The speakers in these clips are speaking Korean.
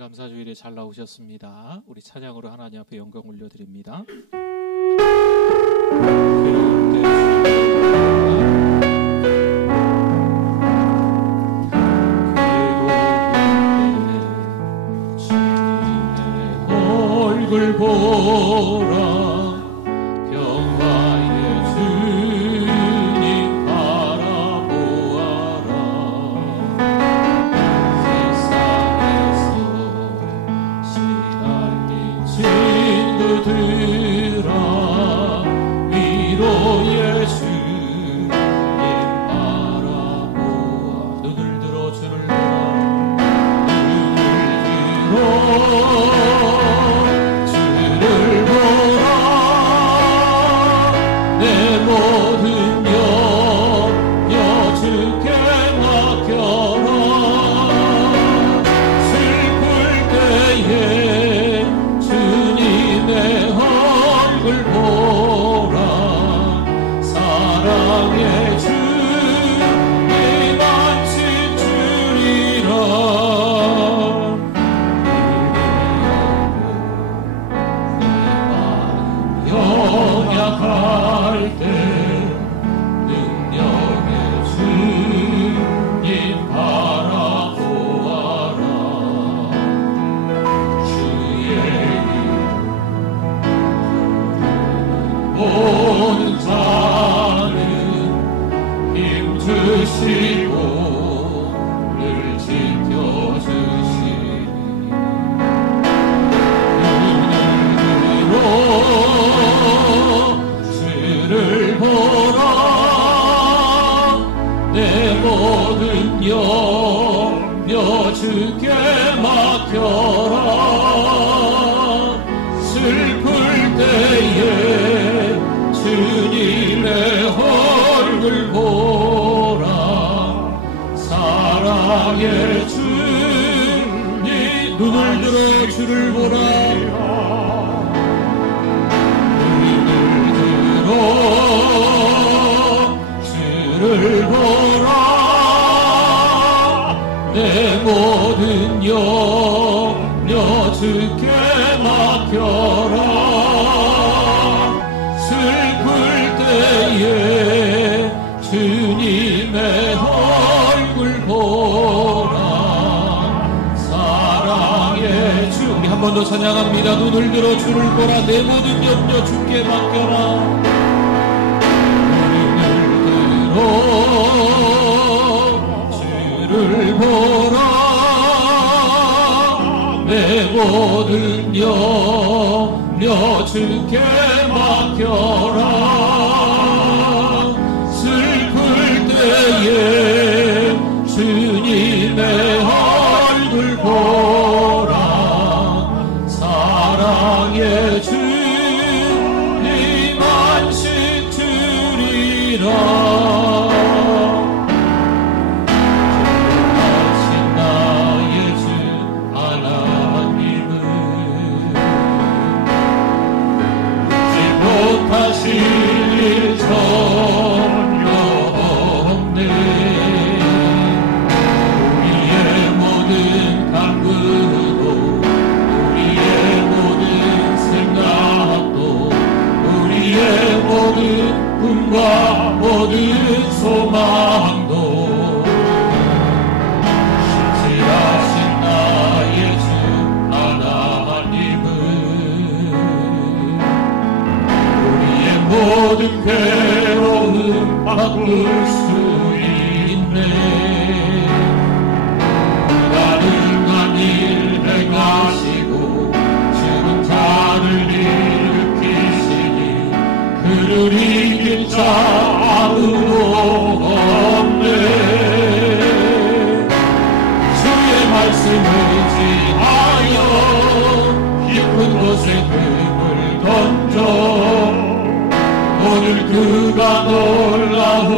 감사주일에 잘 나오셨습니다. 우리 찬양으로 하나님 앞에 영광 올려드립니다. 얼굴 보라 주께 맡겨라. 슬플 때에 주님의 얼굴 보라. 사랑의 주님 눈을 들어 주를 보라. 눈을 들어 주를 보라. 내 모든 염려 주께 맡겨라. 슬플 때에 주님의 얼굴 보라. 사랑의 주. 우리 한 번 더 찬양합니다. 눈을 들어 주를 보라. 내 모든 염려 주께 맡겨라. 눈을 들어 주를 보라. 내 모든 염려 주께 맡겨라. 슬플 때에 주님의 얼굴 보라. 사랑의 주님 안식 주리라. 하실 일 전혀 없네. 우리의 모든 간구도 우리의 모든 생각도 우리의 모든 꿈과 모든 소망도 신실하신 나의 주 하나님은 모든 괴로움 바꿀 수 있네. 가능한 일 행하시고 죽은 자를 일으키시니 그를 이길 자 아무도 없네. 주의 말씀을 지하여 깊은 곳에 금을 던져 오늘 그가 놀라운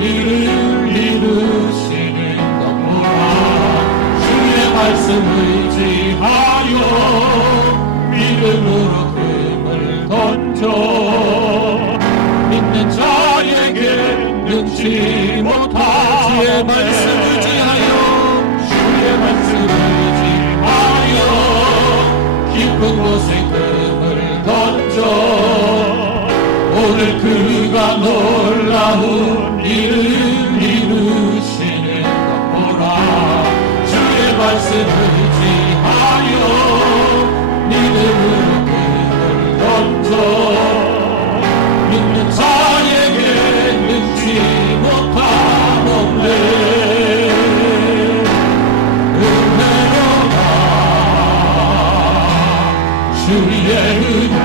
일을 이루시는 것보라. 주의 말씀을 의지하여 믿음으로 금을 던져 믿는 자에게 능치 못할 주의 말씀을 의지하여 주의 말씀을 의지하여 오늘 그가 놀라운 일을 이루시는 것 보라. 주의 말씀을 지하여 믿음으로 그를 던져 믿는 자에게 능치 못한 은혜 은혜로다. 주의 은혜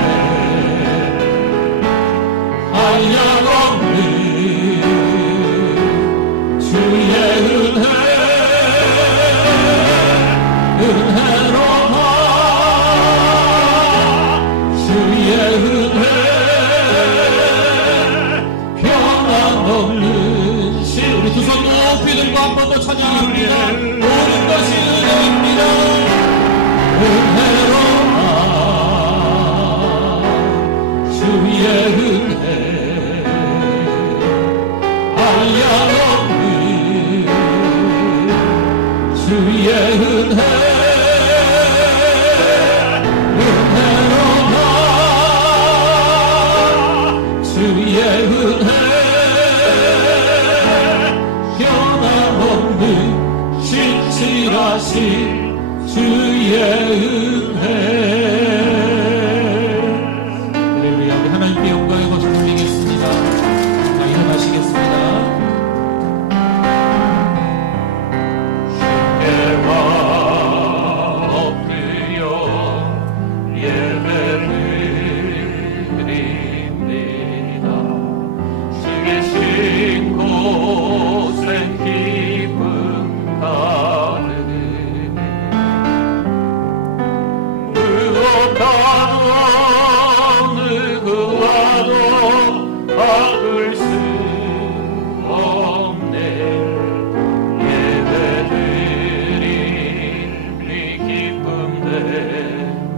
한량없는 주의 은혜로다. 주의 은혜 변함없는 시. 우리 두 손 높이 들고 한 번 더 찬양합니다. 모든 것이 은혜입니다. 은혜로다. 주의 은혜 한량없는 주의 은혜 주의 은혜 변함없는 신실하신 주의 은혜. 할렐루야. 우리 하나님께 영광의 것을 돌리겠습니다. 자, 일어나시겠습니다. 십계와 엎드려 예배를 곳에 기쁨 가득 무엇과도 어느 그와도 바꿀 수 없네. 예배드리니 기쁨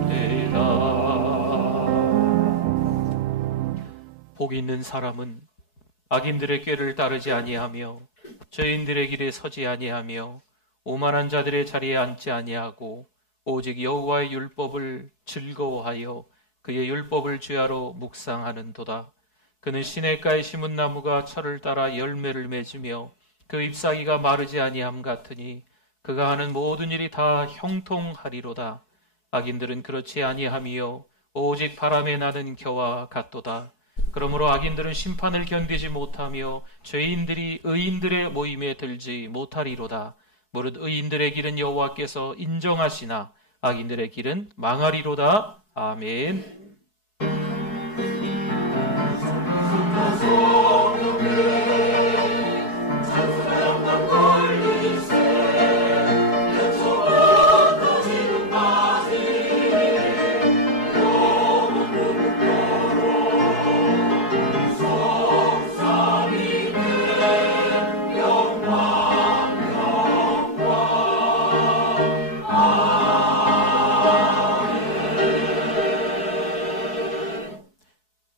됩니다. 복 있는 사람은 악인들의 꾀를 따르지 아니하며 죄인들의 길에 서지 아니하며 오만한 자들의 자리에 앉지 아니하고 오직 여호와의 율법을 즐거워하여 그의 율법을 주야로 묵상하는도다. 그는 시냇가에 심은 나무가 철을 따라 열매를 맺으며 그 잎사귀가 마르지 아니함 같으니 그가 하는 모든 일이 다 형통하리로다. 악인들은 그렇지 아니하며 오직 바람에 나는 겨와 같도다. 그러므로 악인들은 심판을 견디지 못하며 죄인들이 의인들의 모임에 들지 못하리로다. 무릇 의인들의 길은 여호와께서 인정하시나 악인들의 길은 망하리로다. 아멘.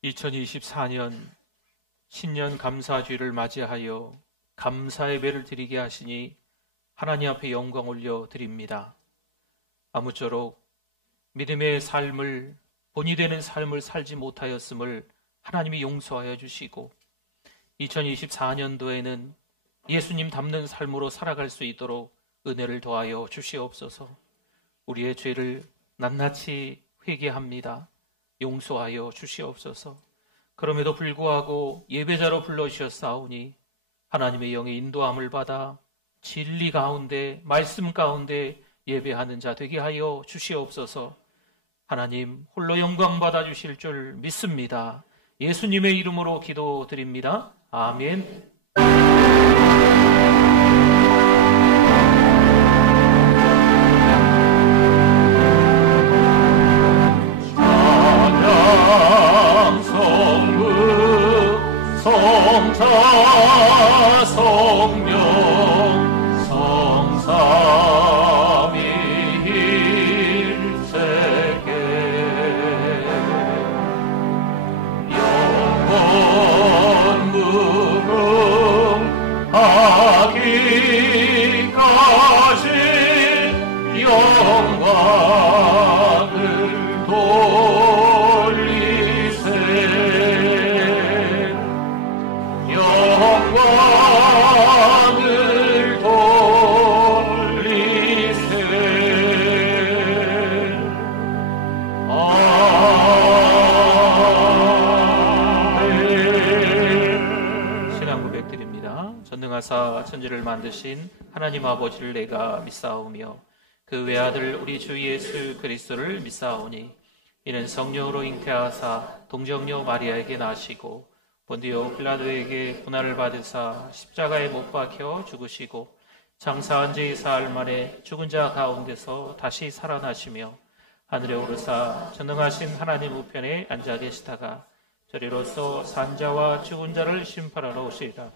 (2024년) 신년 감사주일을 맞이하여 감사의 예배를 드리게 하시니 하나님 앞에 영광 올려 드립니다. 아무쪼록 믿음의 삶을, 본이 되는 삶을 살지 못하였음을 하나님이 용서하여 주시고 2024년도에는 예수님 닮는 삶으로 살아갈 수 있도록 은혜를 더하여 주시옵소서. 우리의 죄를 낱낱이 회개합니다. 용서하여 주시옵소서. 그럼에도 불구하고 예배자로 불러주셨사오니 하나님의 영의 인도함을 받아 진리 가운데, 말씀 가운데 예배하는 자 되게 하여 주시옵소서. 하나님 홀로 영광 받아 주실 줄 믿습니다. 예수님의 이름으로 기도드립니다. 아멘. 성자 성령 성삼위일체계 영원 무궁하기까지 영광을 돌리세. 전능하사 천지를 만드신 하나님 아버지를 내가 믿사오며 그 외아들 우리 주 예수 그리스도를 믿사오니 이는 성령으로 잉태하사 동정녀 마리아에게 나시고 본디오 빌라도에게 고난을 받으사 십자가에 못 박혀 죽으시고 장사한 지 사흘 만에 죽은 자 가운데서 다시 살아나시며 하늘에 오르사 전능하신 하나님 우편에 앉아 계시다가 저리로서 산자와 죽은 자를 심판하러 오시리라.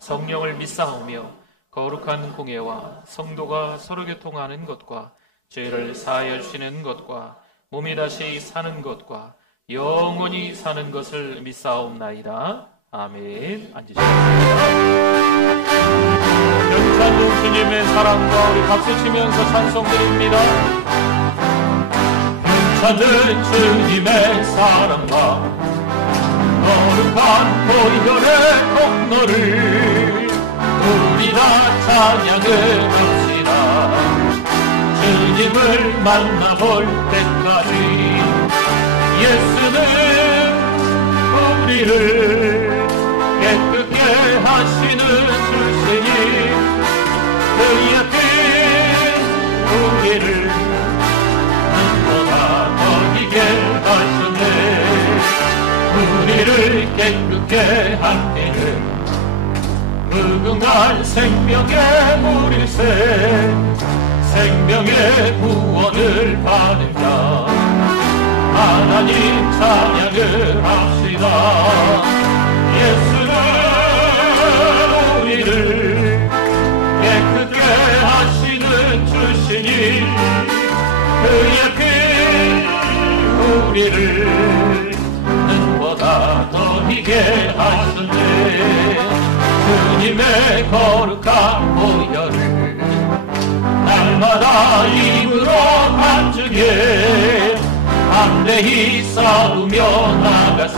성령을 믿사오며 거룩한 공예와 성도가 서로 교통하는 것과 죄를 사하여 주시는 것과 몸이 다시 사는 것과 영원히 사는 것을 믿사옵나이다. 아멘. 앉으시겠습니다. 영찬 주님의 사랑과 우리 박수치면서 찬송드립니다. 영찬 주님의 사랑과 거룩한 보혈의 공로를 우리 다 찬양을 합시다. 주님을 만나볼 때까지 예수는 우리를 깨끗게 하시는 주시니 그의 피 우리를 눈보다 더디게 하셨네. 우리를 깨끗게 한 이는 무궁한 생명의 물일세. 생명의 구원을 받은 자 하나님 찬양을 합시다. 예수는 우리를 깨끗게 하시는 주시니 그의 피 우리를 눈보다 더디게 하셨네. 주님의 거룩한 보혈을 날마다 입으로 간증해 담대히 싸우며 나가세.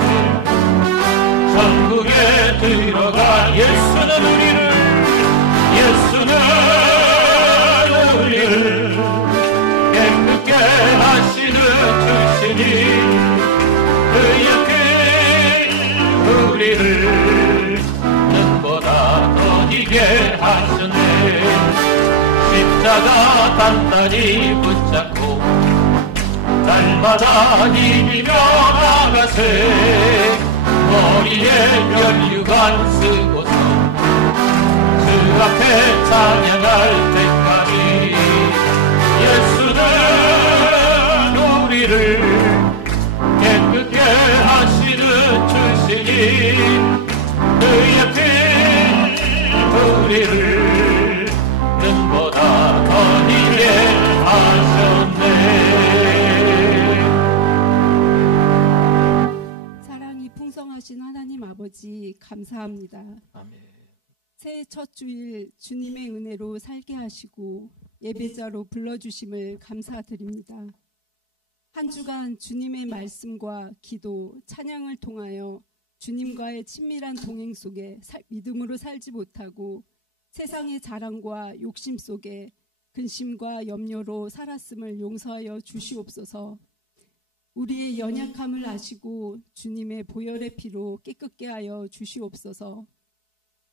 천국에 들어갈 예수는 우리를 깨끗게 하시는 주시니 그의 피 우리를 눈보다 더디게 하셨네. 십자가 단단히 붙잡고 날마다 이기며 나가세. 머리에 면류관 쓰고서 주 앞에 찬양할 때까지 예수는 우리를 깨끗게 하시는 주시니 그의 피 우리를 눈보다 더디게 하셨네. 사랑이 풍성하신 하나님 아버지 감사합니다. 아멘. 새해 첫 주일 주님의 은혜로 살게 하시고 예배자로 불러주심을 감사드립니다. 한 주간 주님의 말씀과 기도, 찬양을 통하여 주님과의 친밀한 동행 속에 믿음으로 살지 못하고 세상의 자랑과 욕심 속에 근심과 염려로 살았음을 용서하여 주시옵소서. 우리의 연약함을 아시고 주님의 보혈의 피로 깨끗게 하여 주시옵소서.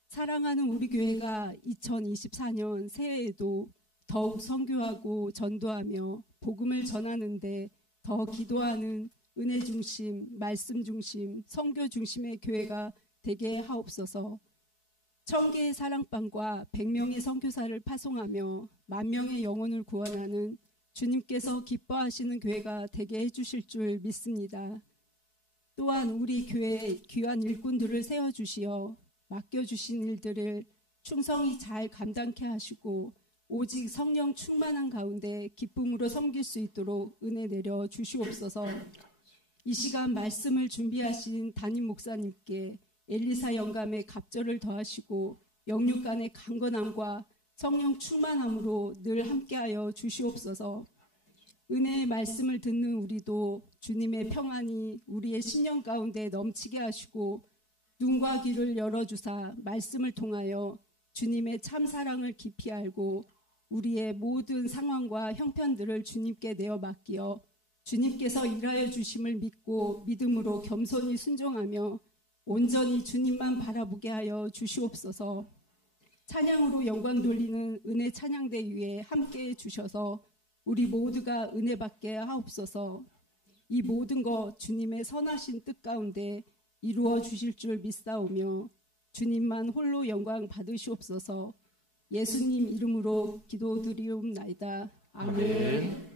사랑하는 우리 교회가 2024년 새해에도 더욱 선교하고 전도하며 복음을 전하는데 더 기도하는 은혜 중심, 말씀 중심, 선교 중심의 교회가 되게 하옵소서. 1000개의 사랑방과 100명의 선교사를 파송하며 10,000명의 영혼을 구원하는 주님께서 기뻐하시는 교회가 되게 해주실 줄 믿습니다. 또한 우리 교회에 귀한 일꾼들을 세워주시어 맡겨주신 일들을 충성히 잘 감당케 하시고 오직 성령 충만한 가운데 기쁨으로 섬길 수 있도록 은혜 내려 주시옵소서. 이 시간 말씀을 준비하신 담임 목사님께 엘리사 영감의 갑절을 더하시고 영육간의 강건함과 성령 충만함으로 늘 함께하여 주시옵소서. 은혜의 말씀을 듣는 우리도 주님의 평안이 우리의 신령 가운데 넘치게 하시고 눈과 귀를 열어주사 말씀을 통하여 주님의 참사랑을 깊이 알고 우리의 모든 상황과 형편들을 주님께 내어 맡기어 주님께서 일하여 주심을 믿고 믿음으로 겸손히 순종하며 온전히 주님만 바라보게 하여 주시옵소서. 찬양으로 영광 돌리는 은혜 찬양대 위에 함께해 주셔서 우리 모두가 은혜 받게 하옵소서. 이 모든 것 주님의 선하신 뜻 가운데 이루어 주실 줄 믿사오며 주님만 홀로 영광 받으시옵소서. 예수님 이름으로 기도드리옵나이다. 아멘.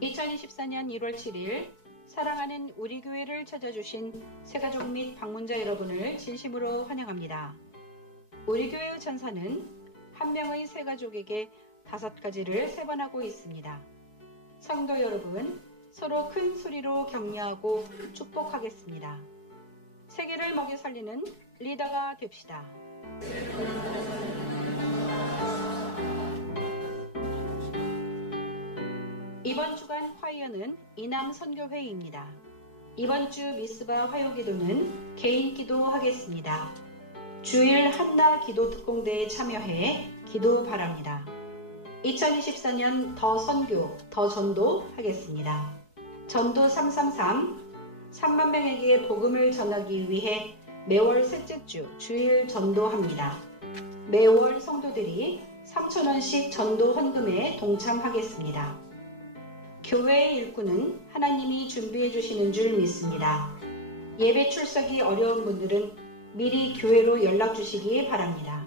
2024년 1월 7일 사랑하는 우리 교회를 찾아주신 새가족 및 방문자 여러분을 진심으로 환영합니다. 우리 교회의 천사는 한 명의 새가족에게 5가지를 세번하고 있습니다. 성도 여러분, 서로 큰 소리로 격려하고 축복하겠습니다. 세계를 먹여 살리는 리더가 됩시다. 이번 주간 화요는 이남 선교회의입니다. 이번 주 미스바 화요기도는 개인 기도하겠습니다. 주일 한나 기도 특공대에 참여해 기도 바랍니다. 2024년 더 선교, 더 전도 하겠습니다. 전도 333, 3만 명에게 복음을 전하기 위해 매월 셋째 주 주일 전도합니다. 매월 성도들이 3,000원씩 전도 헌금에 동참하겠습니다. 교회의 일꾼은 하나님이 준비해 주시는 줄 믿습니다. 예배 출석이 어려운 분들은 미리 교회로 연락 주시기 바랍니다.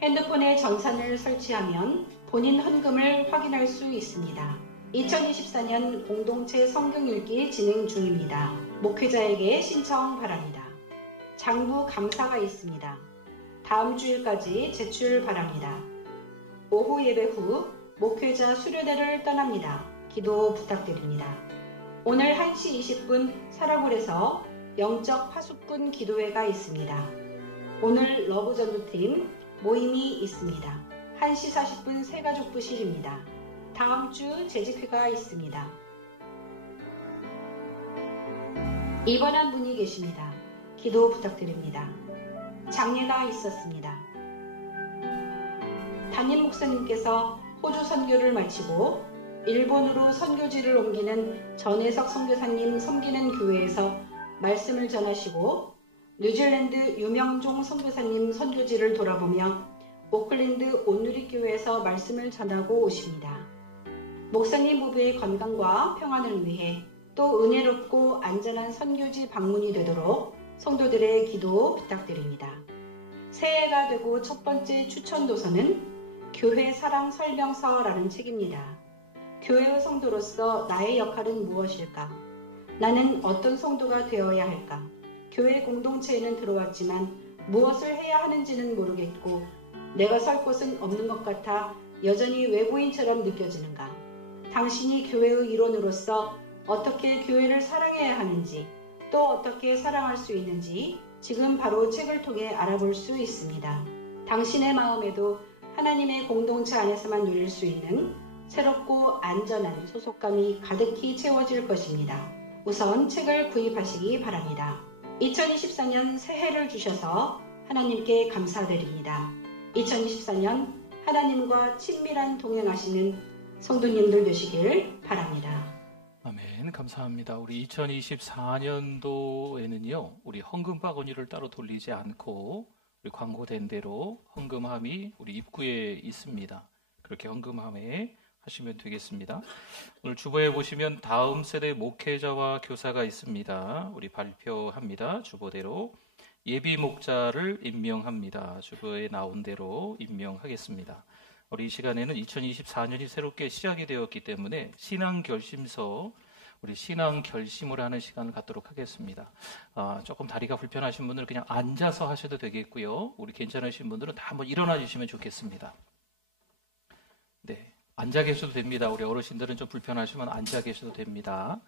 핸드폰에 전산을 설치하면 본인 헌금을 확인할 수 있습니다. 2024년 공동체 성경 읽기 진행 중입니다. 목회자에게 신청 바랍니다. 장부 감사가 있습니다. 다음 주일까지 제출 바랍니다. 오후 예배 후 목회자 수료대를 떠납니다. 기도 부탁드립니다. 오늘 1시 20분 사라굴에서 영적 파수꾼 기도회가 있습니다. 오늘 러브전도팀 모임이 있습니다. 1시 40분 새가족 부실입니다. 다음 주 재직회가 있습니다. 입원한 분이 계십니다. 기도 부탁드립니다. 장례가 있었습니다. 담임 목사님께서 호주 선교를 마치고 일본으로 선교지를 옮기는 전혜석 선교사님 섬기는 교회에서 말씀을 전하시고 뉴질랜드 유명종 선교사님 선교지를 돌아보며 오클랜드 온누리교회에서 말씀을 전하고 오십니다. 목사님 부부의 건강과 평안을 위해 또 은혜롭고 안전한 선교지 방문이 되도록 성도들의 기도 부탁드립니다. 새해가 되고 첫 번째 추천 도서는 교회 사랑 설명서라는 책입니다. 교회의 성도로서 나의 역할은 무엇일까? 나는 어떤 성도가 되어야 할까? 교회 공동체에는 들어왔지만 무엇을 해야 하는지는 모르겠고 내가 설 곳은 없는 것 같아 여전히 외부인처럼 느껴지는가? 당신이 교회의 일원으로서 어떻게 교회를 사랑해야 하는지 또 어떻게 사랑할 수 있는지 지금 바로 책을 통해 알아볼 수 있습니다. 당신의 마음에도 하나님의 공동체 안에서만 누릴 수 있는 새롭고 안전한 소속감이 가득히 채워질 것입니다. 우선 책을 구입하시기 바랍니다. 2024년 새해를 주셔서 하나님께 감사드립니다. 2024년 하나님과 친밀한 동행하시는 성도님들 되시길 바랍니다. 아멘. 감사합니다. 우리 2024년도에는요, 우리 헌금 바구니를 따로 돌리지 않고 우리 광고된 대로 헌금함이 우리 입구에 있습니다. 그렇게 헌금함에 하시면 되겠습니다. 오늘 주보에 보시면 다음 세대 목회자와 교사가 있습니다. 우리 발표합니다. 주보대로 예비 목자를 임명합니다. 주보에 나온 대로 임명하겠습니다. 우리 이 시간에는 2024년이 새롭게 시작이 되었기 때문에 신앙 결심서 우리 신앙 결심을 하는 시간을 갖도록 하겠습니다. 조금 다리가 불편하신 분들은 그냥 앉아서 하셔도 되겠고요. 우리 괜찮으신 분들은 다 한번 일어나 주시면 좋겠습니다. 네, 앉아 계셔도 됩니다. 우리 어르신들은 좀 불편하시면 앉아 계셔도 됩니다.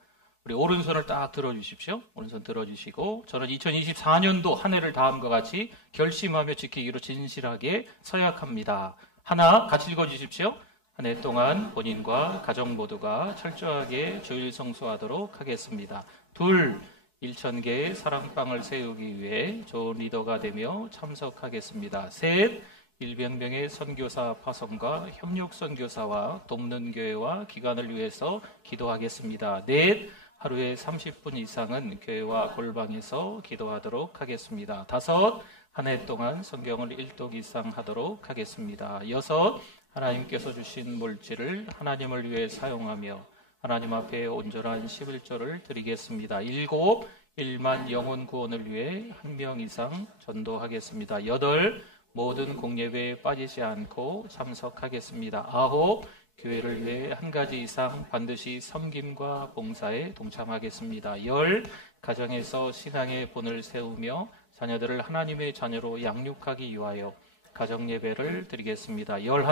우리 오른손을 딱 들어주십시오. 오른손 들어주시고, 저는 2024년도 한 해를 다음과 같이 결심하며 지키기로 진실하게 서약합니다. 하나, 같이 읽어주십시오. 한 해 동안 본인과 가정 모두가 철저하게 주일 성수하도록 하겠습니다. 둘, 1,000개의 사랑방을 세우기 위해 좋은 리더가 되며 참석하겠습니다. 셋, 일병병의 선교사 파송과 협력 선교사와 돕는 교회와 기관을 위해서 기도하겠습니다. 넷, 하루에 30분 이상은 교회와 골방에서 기도하도록 하겠습니다. 다섯, 한 해 동안 성경을 1독 이상 하도록 하겠습니다. 여섯, 하나님께서 주신 물질을 하나님을 위해 사용하며 하나님 앞에 온전한 11조를 드리겠습니다. 일곱, 1만 영혼 구원을 위해 한 명 이상 전도하겠습니다. 여덟, 모든 공예배에 빠지지 않고 참석하겠습니다. 아홉, 교회를 위해 한 가지 이상 반드시 섬김과 봉사에 동참하겠습니다. 열, 가정에서 신앙의 본을 세우며 자녀들을 하나님의 자녀로 양육하기 위하여 가정예배를 드리겠습니다. 11,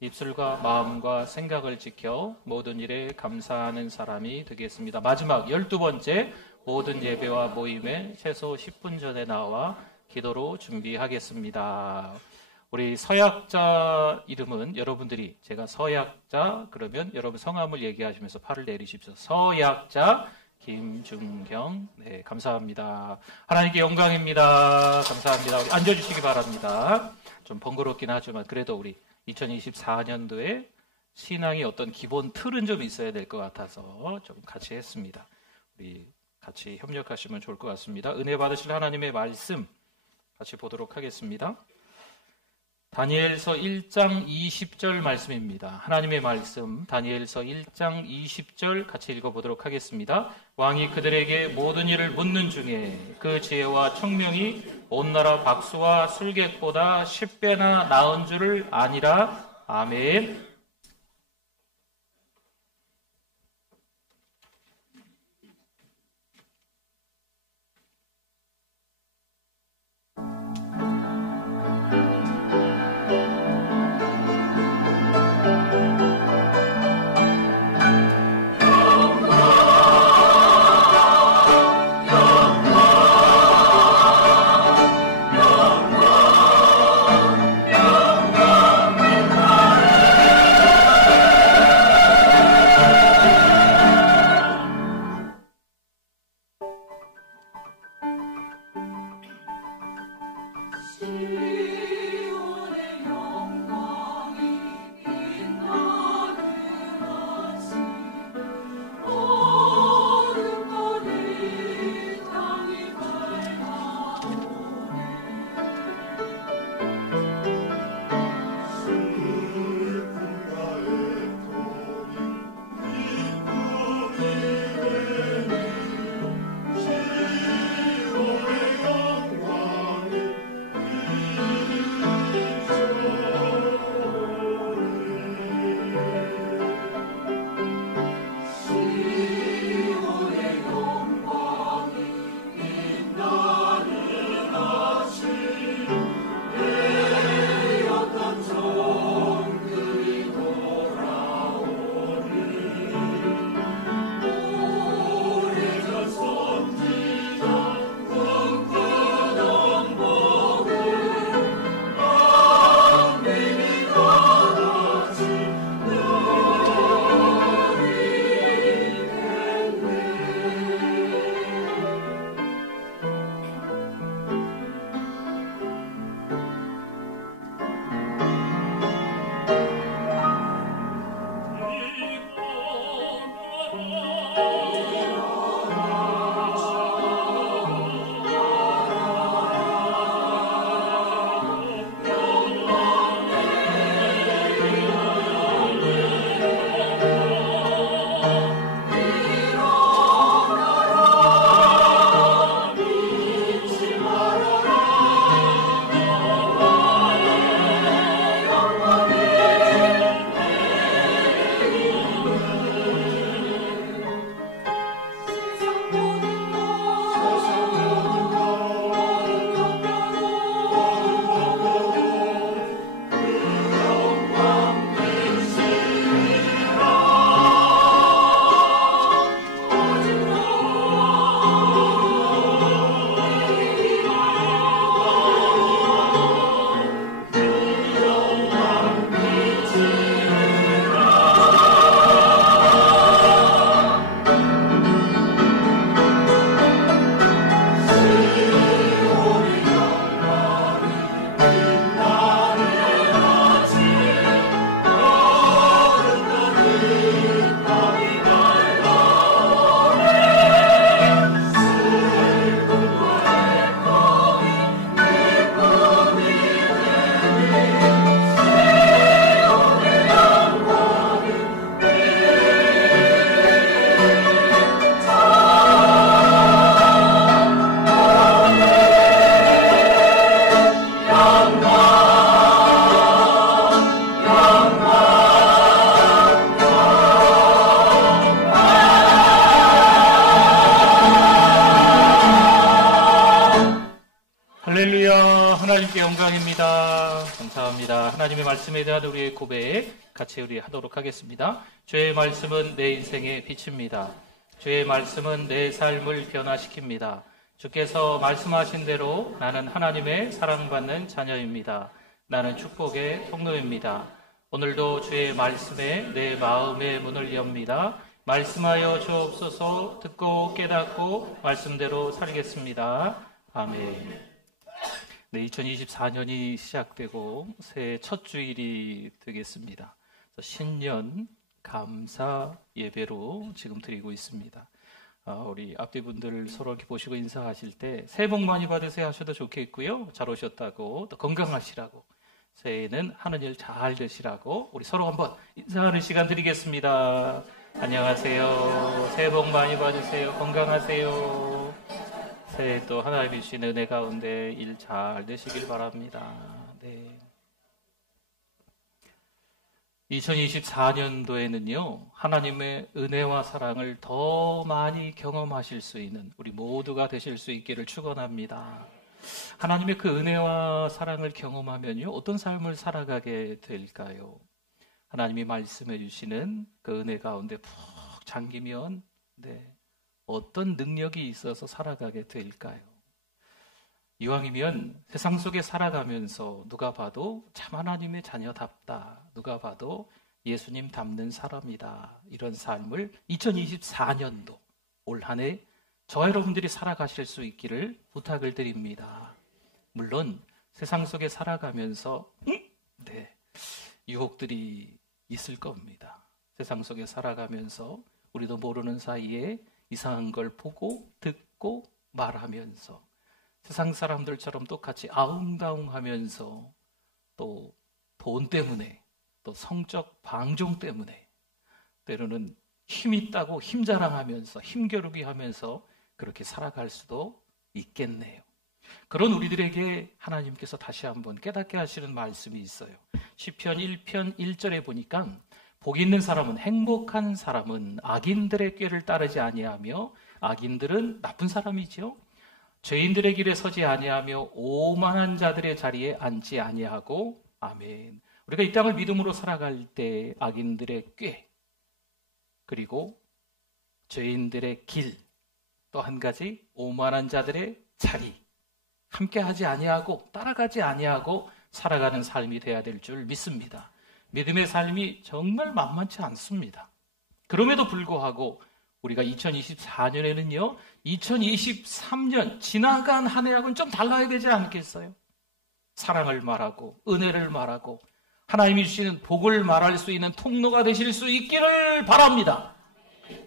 입술과 마음과 생각을 지켜 모든 일에 감사하는 사람이 되겠습니다. 마지막 12번째, 모든 예배와 모임에 최소 10분 전에 나와 기도로 준비하겠습니다. 우리 서약자 이름은 여러분들이, 제가 서약자 그러면 여러분 성함을 얘기하시면서 팔을 내리십시오. 서약자 김중경. 네, 감사합니다. 하나님께 영광입니다. 감사합니다. 우리 앉아주시기 바랍니다. 좀 번거롭긴 하지만 그래도 우리 2024년도에 신앙의 어떤 기본 틀은 좀 있어야 될 것 같아서 좀 같이 했습니다. 우리 같이 협력하시면 좋을 것 같습니다. 은혜 받으실 하나님의 말씀 같이 보도록 하겠습니다. 다니엘서 1장 20절 말씀입니다. 하나님의 말씀 다니엘서 1장 20절 같이 읽어보도록 하겠습니다. 왕이 그들에게 모든 일을 묻는 중에 그 지혜와 청명이 온 나라 박수와 술객보다 10배나 나은 줄을 아니라. 아멘. 감사합니다. 하나님의 말씀에 대한 우리의 고백 같이 우리 하도록 하겠습니다. 주의 말씀은 내 인생의 빛입니다. 주의 말씀은 내 삶을 변화시킵니다. 주께서 말씀하신 대로 나는 하나님의 사랑받는 자녀입니다. 나는 축복의 통로입니다. 오늘도 주의 말씀에 내 마음의 문을 엽니다. 말씀하여 주옵소서. 듣고 깨닫고 말씀대로 살겠습니다. 아멘. 네, 2024년이 시작되고 새해 첫 주일이 되겠습니다. 신년 감사 예배로 지금 드리고 있습니다. 우리 앞뒤 분들 서로 이렇게 보시고 인사하실 때 새해 복 많이 받으세요 하셔도 좋겠고요. 잘 오셨다고, 또 건강하시라고, 새해에는 하는 일 잘 되시라고 우리 서로 한번 인사하는 시간 드리겠습니다. 안녕하세요. 새해 복 많이 받으세요. 건강하세요. 새해 또 하나님이 주신 은혜 가운데 일 잘 되시길 바랍니다. 네. 2024년도에는요, 하나님의 은혜와 사랑을 더 많이 경험하실 수 있는 우리 모두가 되실 수 있기를 축원합니다. 하나님의 그 은혜와 사랑을 경험하면요, 어떤 삶을 살아가게 될까요? 하나님이 말씀해 주시는 그 은혜 가운데 푹 잠기면 어떤 능력이 있어서 살아가게 될까요? 이왕이면 세상 속에 살아가면서 누가 봐도 참 하나님의 자녀답다, 누가 봐도 예수님 닮는 사람이다, 이런 삶을 2024년도 올 한 해 저와 여러분들이 살아가실 수 있기를 부탁을 드립니다. 물론 세상 속에 살아가면서 유혹들이 있을 겁니다. 세상 속에 살아가면서 우리도 모르는 사이에 이상한 걸 보고 듣고 말하면서 세상 사람들처럼 똑같이 아웅다웅하면서 또 돈 때문에, 또 성적 방종 때문에, 때로는 힘 있다고 힘자랑하면서 힘겨루기 하면서 그렇게 살아갈 수도 있겠네요. 그런 우리들에게 하나님께서 다시 한번 깨닫게 하시는 말씀이 있어요. 시편 1편 1절에 보니까 복 있는 사람은, 행복한 사람은 악인들의 꾀를 따르지 아니하며, 악인들은 나쁜 사람이지요. 죄인들의 길에 서지 아니하며 오만한 자들의 자리에 앉지 아니하고. 아멘. 우리가 이 땅을 믿음으로 살아갈 때 악인들의 꾀, 그리고 죄인들의 길, 또 한 가지 오만한 자들의 자리, 함께하지 아니하고 따라가지 아니하고 살아가는 삶이 돼야 될 줄 믿습니다. 믿음의 삶이 정말 만만치 않습니다. 그럼에도 불구하고 우리가 2024년에는요, 2023년 지나간 한 해하고는 좀 달라야 되지 않겠어요? 사랑을 말하고 은혜를 말하고 하나님이 주시는 복을 말할 수 있는 통로가 되실 수 있기를 바랍니다.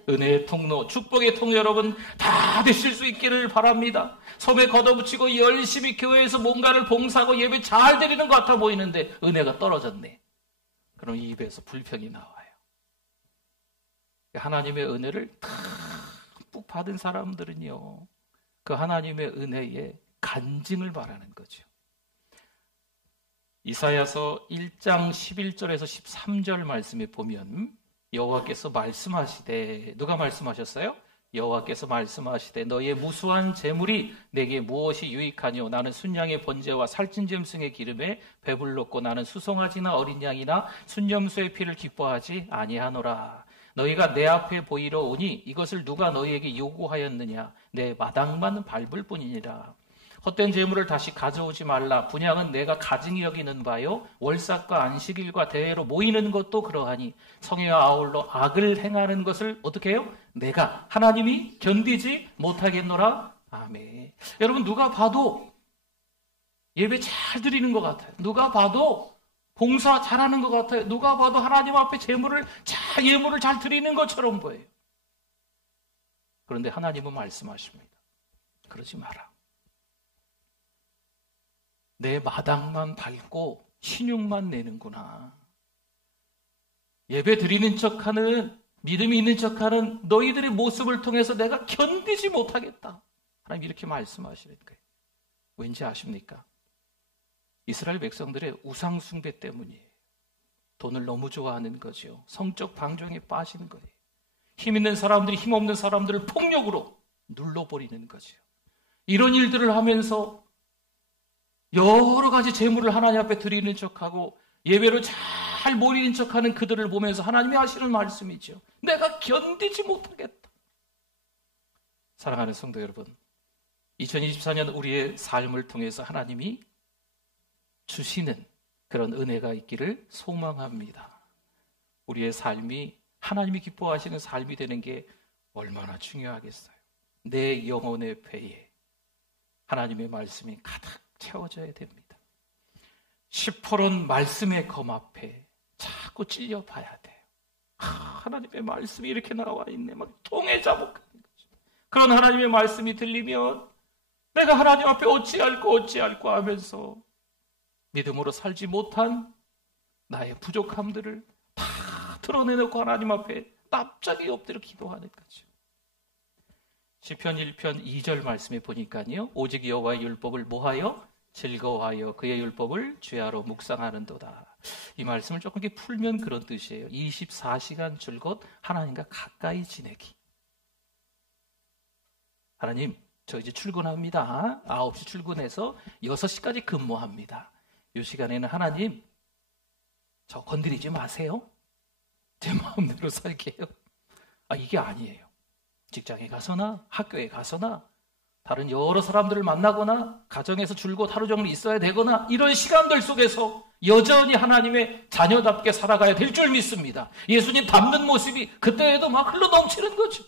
은혜의 통로, 축복의 통로 여러분 다 되실 수 있기를 바랍니다. 섬에 걷어붙이고 열심히 교회에서 뭔가를 봉사하고 예배 잘 드리는 것 같아 보이는데 은혜가 떨어졌네. 그럼 입에서 불평이 나와요. 하나님의 은혜를 듬뿍 받은 사람들은요, 그 하나님의 은혜에 간증을 바라는 거죠. 이사야서 1장 11절에서 13절 말씀에 보면 여호와께서 말씀하시되, 누가 말씀하셨어요? 여호와께서 말씀하시되 너희의 무수한 재물이 내게 무엇이 유익하뇨? 나는 순양의 번제와 살찐 짐승의 기름에 배불렀고 나는 수송아지나 어린 양이나 순염소의 피를 기뻐하지 아니하노라. 너희가 내 앞에 보이러 오니 이것을 누가 너희에게 요구하였느냐? 내 마당만 밟을 뿐이니라. 헛된 재물을 다시 가져오지 말라. 분향은 내가 가증히 여기는 바요, 월삭과 안식일과 대회로 모이는 것도 그러하니 성회와 아울러 악을 행하는 것을 어떻게 해요? 내가 하나님이 견디지 못하겠노라. 아멘. 여러분, 누가 봐도 예배 잘 드리는 것 같아요. 누가 봐도 봉사 잘하는 것 같아요. 누가 봐도 하나님 앞에 예물을 잘 드리는 것처럼 보여요. 그런데 하나님은 말씀하십니다. 그러지 마라. 내 마당만 밟고 신용만 내는구나. 예배 드리는 척하는, 믿음이 있는 척하는 너희들의 모습을 통해서 내가 견디지 못하겠다. 하나님 이렇게 말씀하시는 거예요. 왠지 아십니까? 이스라엘 백성들의 우상 숭배 때문이에요. 돈을 너무 좋아하는 거죠. 성적 방종에 빠지는 거예요. 힘 있는 사람들이 힘 없는 사람들을 폭력으로 눌러버리는 거죠. 이런 일들을 하면서 여러 가지 재물을 하나님 앞에 드리는 척하고 예배로 잘 모이는 척하는 그들을 보면서 하나님이 하시는 말씀이죠. 내가 견디지 못하겠다. 사랑하는 성도 여러분, 2024년 우리의 삶을 통해서 하나님이 주시는 그런 은혜가 있기를 소망합니다. 우리의 삶이 하나님이 기뻐하시는 삶이 되는 게 얼마나 중요하겠어요. 내 영혼의 배에 하나님의 말씀이 가득 채워져야 됩니다. 시퍼런 말씀의 검 앞에 자꾸 찔려봐야 돼요. 하나님의 말씀이 이렇게 나와 있네. 막 통에 자복하는 거죠. 그런 하나님의 말씀이 들리면 내가 하나님 앞에 어찌할꼬 하면서 믿음으로 살지 못한 나의 부족함들을 다 드러내놓고 하나님 앞에 납작이 엎드려 기도하는 거죠. 시편 1편 2절 말씀에 보니까요, 오직 여호와의 율법을 뭐하여? 즐거워하여 그의 율법을 죄하러 묵상하는도다. 이 말씀을 조금 이렇게 풀면 그런 뜻이에요. 24시간 줄곧 하나님과 가까이 지내기. 하나님, 저 이제 출근합니다. 9시 출근해서 6시까지 근무합니다. 이 시간에는 하나님, 저 건드리지 마세요. 제 마음대로 살게요. 이게 아니에요. 직장에 가서나 학교에 가서나 다른 여러 사람들을 만나거나 가정에서 줄곧 하루 종일 있어야 되거나 이런 시간들 속에서 여전히 하나님의 자녀답게 살아가야 될 줄 믿습니다. 예수님 닮는 모습이 그때에도 막 흘러넘치는 거죠.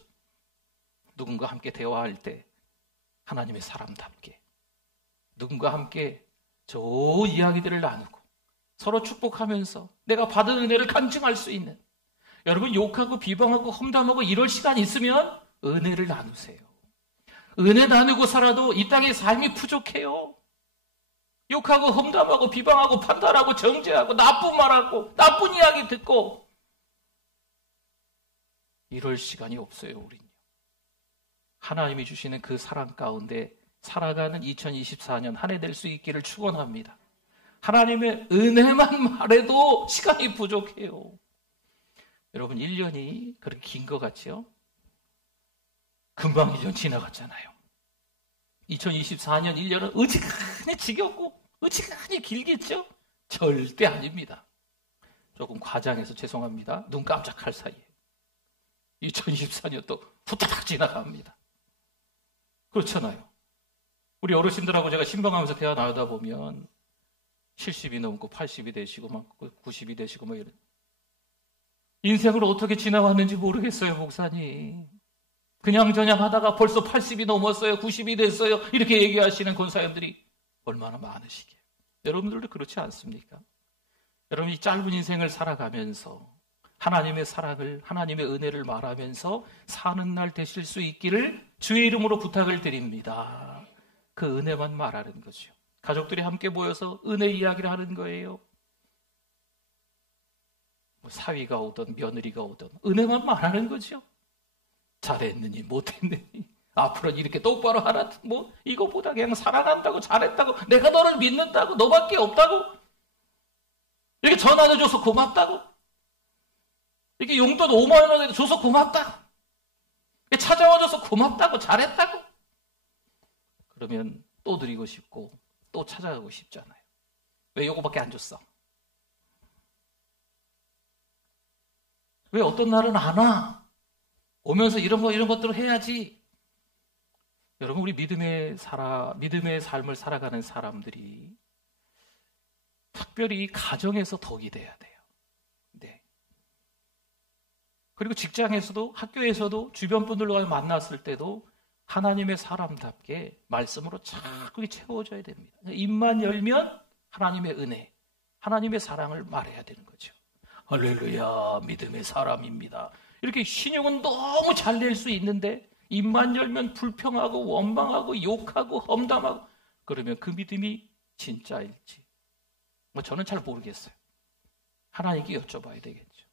누군가 함께 대화할 때 하나님의 사람답게, 누군가 함께 좋은 이야기들을 나누고 서로 축복하면서 내가 받은 은혜를 간증할 수 있는, 여러분 욕하고 비방하고 험담하고 이럴 시간이 있으면 은혜를 나누세요. 은혜 나누고 살아도 이 땅의 삶이 부족해요. 욕하고 험담하고 비방하고 판단하고 정죄하고 나쁜 말하고 나쁜 이야기 듣고 이럴 시간이 없어요. 우리는 하나님이 주시는 그 사랑 가운데 살아가는 2024년 한 해 될 수 있기를 축원합니다. 하나님의 은혜만 말해도 시간이 부족해요. 여러분 1년이 그렇게 긴 것 같죠? 금방 1년 지나갔잖아요. 2024년 1년은 어지간히 지겹고 어지간히 길겠죠? 절대 아닙니다. 조금 과장해서 죄송합니다. 눈 깜짝할 사이에 2024년 또 후다닥 지나갑니다. 그렇잖아요. 우리 어르신들하고 제가 신방하면서 대화 나누다 보면 70이 넘고 80이 되시고 막 90이 되시고 뭐 이런, 인생을 어떻게 지나왔는지 모르겠어요, 목사님. 그냥저냥 하다가 벌써 80이 넘었어요, 90이 됐어요, 이렇게 얘기하시는 권사님들이 얼마나 많으시게. 여러분들도 그렇지 않습니까? 여러분 이 짧은 인생을 살아가면서 하나님의 사랑을, 하나님의 은혜를 말하면서 사는 날 되실 수 있기를 주의 이름으로 부탁을 드립니다. 그 은혜만 말하는 거죠. 가족들이 함께 모여서 은혜 이야기를 하는 거예요. 사위가 오든 며느리가 오든 은혜만 말하는 거죠. 잘했느니 못했느니 앞으로는 이렇게 똑바로 하라, 뭐 이거보다 그냥 사랑한다고, 잘했다고, 내가 너를 믿는다고, 너밖에 없다고, 이렇게 전화도 줘서 고맙다고, 이렇게 용돈 5만 원에 줘서 고맙다고, 찾아와줘서 고맙다고, 잘했다고, 그러면 또 드리고 싶고 또 찾아가고 싶잖아요. 왜 요거밖에 안 줬어? 왜 어떤 날은 안 와? 오면서 이런 것들을 해야지. 여러분, 우리 믿음의 삶을 살아가는 사람들이 특별히 가정에서 덕이 돼야 돼요. 네. 그리고 직장에서도, 학교에서도, 주변 분들과 만났을 때도 하나님의 사람답게 말씀으로 자꾸 채워줘야 됩니다. 입만 열면 하나님의 은혜, 하나님의 사랑을 말해야 되는 거죠. 할렐루야, 믿음의 사람입니다. 이렇게 신용은 너무 잘 낼 수 있는데 입만 열면 불평하고 원망하고 욕하고 험담하고, 그러면 그 믿음이 진짜일지 저는 잘 모르겠어요. 하나님께 여쭤봐야 되겠죠.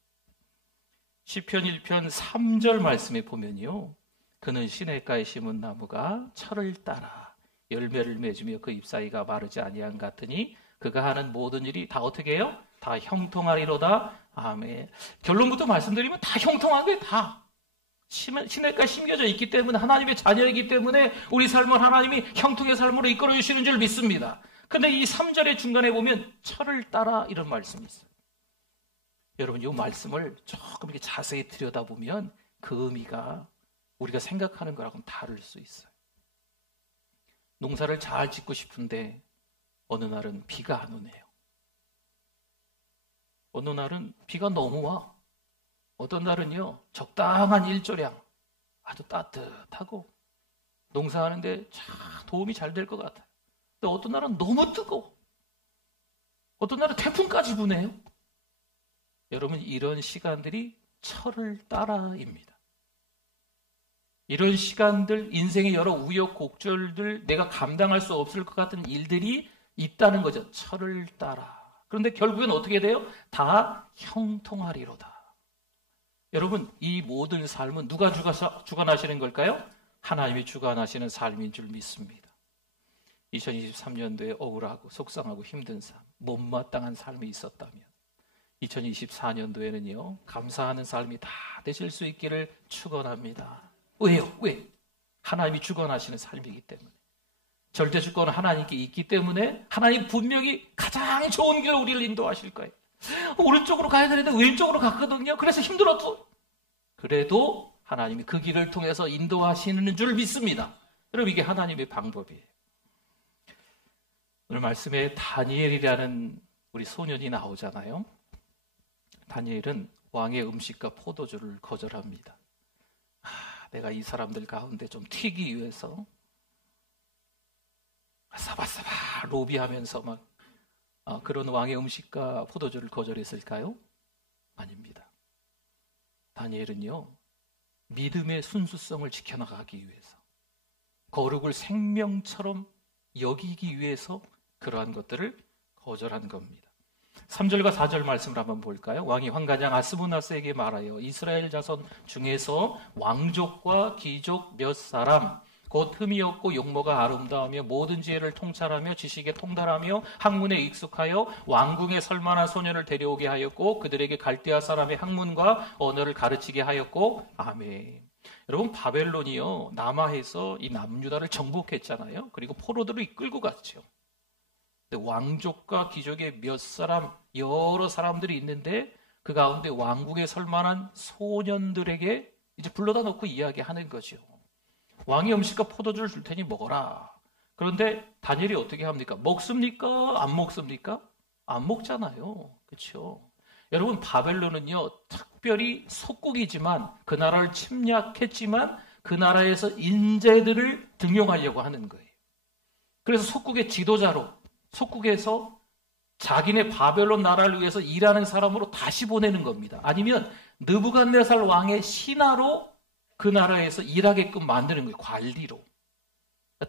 시편 1편 3절 말씀에 보면요, 그는 시냇가에 심은 나무가 철을 따라 열매를 맺으며 그 잎사이가 마르지 아니한 같으니 그가 하는 모든 일이 다 어떻게 해요? 다 형통하리로다. 아멘. 결론부터 말씀드리면 다 형통한 거예요. 다. 시냇가에 심겨져 있기 때문에, 하나님의 자녀이기 때문에 우리 삶을 하나님이 형통의 삶으로 이끌어 주시는 줄 믿습니다. 근데 이 3절의 중간에 보면 철을 따라 이런 말씀이 있어요. 여러분, 이 말씀을 조금 이렇게 자세히 들여다보면 그 의미가 우리가 생각하는 거랑은 다를 수 있어요. 농사를 잘 짓고 싶은데 어느 날은 비가 안 오네요. 어느 날은 비가 너무 와. 어떤 날은요, 적당한 일조량, 아주 따뜻하고 농사하는데 참 도움이 잘 될 것 같아요. 근데 어떤 날은 너무 뜨거워. 어떤 날은 태풍까지 부네요. 여러분, 이런 시간들이 철을 따라입니다. 이런 시간들, 인생의 여러 우여곡절들, 내가 감당할 수 없을 것 같은 일들이 있다는 거죠. 철을 따라. 그런데 결국엔 어떻게 돼요? 다 형통하리로다. 여러분, 이 모든 삶은 누가 주관하시는 걸까요? 하나님이 주관하시는 삶인 줄 믿습니다. 2023년도에 억울하고 속상하고 힘든 삶, 못마땅한 삶이 있었다면 2024년도에는요, 감사하는 삶이 다 되실 수 있기를 축원합니다. 왜요? 왜? 하나님이 주관하시는 삶이기 때문에. 절대 주권은 하나님께 있기 때문에 하나님 분명히 가장 좋은 길로 우리를 인도하실 거예요. 오른쪽으로 가야 되는데 왼쪽으로 갔거든요. 그래서 힘들었어. 그래도 하나님이 그 길을 통해서 인도하시는 줄 믿습니다. 여러분, 이게 하나님의 방법이에요. 오늘 말씀에 다니엘이라는 우리 소년이 나오잖아요. 다니엘은 왕의 음식과 포도주를 거절합니다. 내가 이 사람들 가운데 좀 튀기 위해서 사바사바 로비하면서 막 그런 왕의 음식과 포도주를 거절했을까요? 아닙니다. 다니엘은요, 믿음의 순수성을 지켜나가기 위해서, 거룩을 생명처럼 여기기 위해서 그러한 것들을 거절한 겁니다. 3절과 4절 말씀을 한번 볼까요? 왕이 환관장 아스모나스에게 말하여 이스라엘 자손 중에서 왕족과 귀족 몇 사람, 곧 흠이 없고 용모가 아름다우며 모든 지혜를 통찰하며 지식에 통달하며 학문에 익숙하여 왕궁에 설만한 소년을 데려오게 하였고 그들에게 갈대아 사람의 학문과 언어를 가르치게 하였고. 아멘. 여러분, 바벨론이요, 남하에서 이 남유다를 정복했잖아요. 그리고 포로들을 이끌고 갔죠. 근데 왕족과 귀족의 몇 사람, 여러 사람들이 있는데 그 가운데 왕궁에 설만한 소년들에게 이제 불러다 놓고 이야기하는 거죠. 왕의 음식과 포도주를 줄 테니 먹어라. 그런데 다니엘이 어떻게 합니까? 먹습니까? 안 먹습니까? 안 먹잖아요. 그렇죠? 여러분, 바벨론은요, 특별히 속국이지만 그 나라를 침략했지만 그 나라에서 인재들을 등용하려고 하는 거예요. 그래서 속국의 지도자로, 속국에서 자기네 바벨론 나라를 위해서 일하는 사람으로 다시 보내는 겁니다. 아니면 느부갓네살 왕의 신하로 그 나라에서 일하게끔 만드는 거예요. 관리로.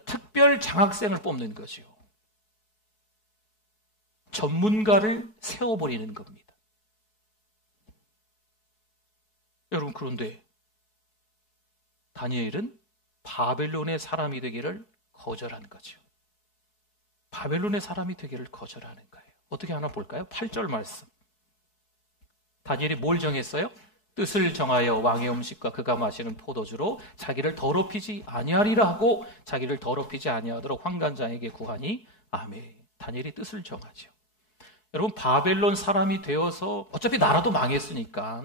특별 장학생을 뽑는 거죠. 전문가를 세워버리는 겁니다. 여러분, 그런데 다니엘은 바벨론의 사람이 되기를 거절한 거죠. 바벨론의 사람이 되기를 거절하는 거예요. 어떻게 하나 볼까요? 8절 말씀. 다니엘이 뭘 정했어요? 뜻을 정하여 왕의 음식과 그가 마시는 포도주로 자기를 더럽히지 아니하리라 하고 자기를 더럽히지 아니하도록 환관장에게 구하니. 아멘. 다니엘이 뜻을 정하죠. 여러분, 바벨론 사람이 되어서 어차피 나라도 망했으니까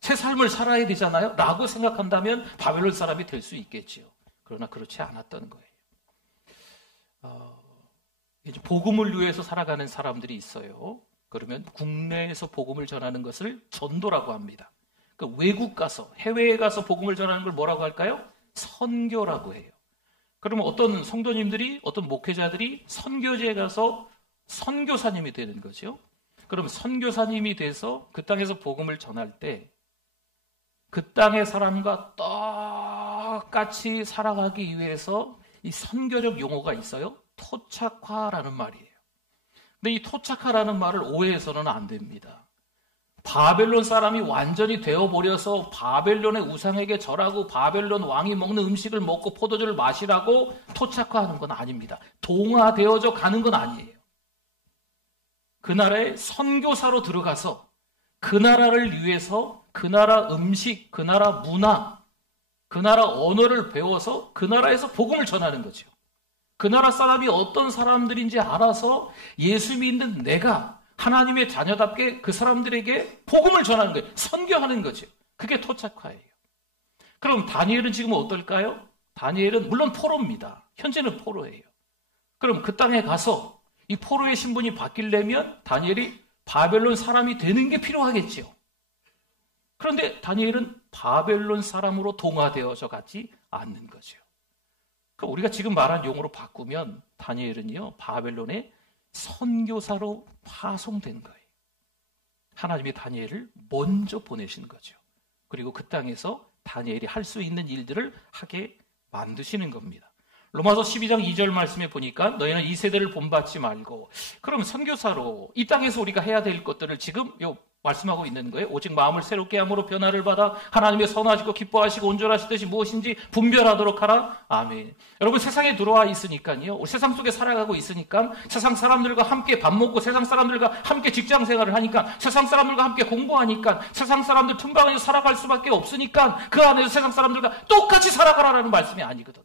새 삶을 살아야 되잖아요 라고 생각한다면 바벨론 사람이 될 수 있겠죠. 그러나 그렇지 않았던 거예요. 이제 복음을 위해서 살아가는 사람들이 있어요. 그러면 국내에서 복음을 전하는 것을 전도라고 합니다. 그러니까 외국 가서, 해외에 가서 복음을 전하는 걸 뭐라고 할까요? 선교라고 해요. 그러면 어떤 성도님들이, 어떤 목회자들이 선교지에 가서 선교사님이 되는 거죠. 그럼 선교사님이 돼서 그 땅에서 복음을 전할 때 그 땅의 사람과 똑같이 살아가기 위해서 이 선교적 용어가 있어요. 토착화라는 말이에요. 근데 이 토착화라는 말을 오해해서는 안 됩니다. 바벨론 사람이 완전히 되어버려서 바벨론의 우상에게 절하고 바벨론 왕이 먹는 음식을 먹고 포도주를 마시라고 토착화하는 건 아닙니다. 동화되어져 가는 건 아니에요. 그 나라에 선교사로 들어가서 그 나라를 위해서 그 나라 음식, 그 나라 문화, 그 나라 언어를 배워서 그 나라에서 복음을 전하는 거죠. 그 나라 사람이 어떤 사람들인지 알아서 예수 믿는 내가 하나님의 자녀답게 그 사람들에게 복음을 전하는 거예요. 선교하는 거죠. 그게 토착화예요. 그럼 다니엘은 지금 어떨까요? 다니엘은 물론 포로입니다. 현재는 포로예요. 그럼 그 땅에 가서 이 포로의 신분이 바뀌려면 다니엘이 바벨론 사람이 되는 게 필요하겠죠. 그런데 다니엘은 바벨론 사람으로 동화되어져 가지 않는 거죠. 그러니까 우리가 지금 말한 용어로 바꾸면 다니엘은요, 바벨론의 선교사로 파송된 거예요. 하나님이 다니엘을 먼저 보내신 거죠. 그리고 그 땅에서 다니엘이 할 수 있는 일들을 하게 만드시는 겁니다. 로마서 12장 2절 말씀에 보니까 너희는 이 세대를 본받지 말고, 그럼 선교사로 이 땅에서 우리가 해야 될 것들을 지금 말씀하고 있는 거예요. 오직 마음을 새롭게 함으로 변화를 받아 하나님의 선하시고 기뻐하시고 온전하시듯이 무엇인지 분별하도록 하라. 아멘. 여러분, 세상에 들어와 있으니까요, 우리 세상 속에 살아가고 있으니까 세상 사람들과 함께 밥 먹고 세상 사람들과 함께 직장 생활을 하니까 세상 사람들과 함께 공부하니까 세상 사람들 틈바구니에서 살아갈 수밖에 없으니까 그 안에서 세상 사람들과 똑같이 살아가라라는 말씀이 아니거든요.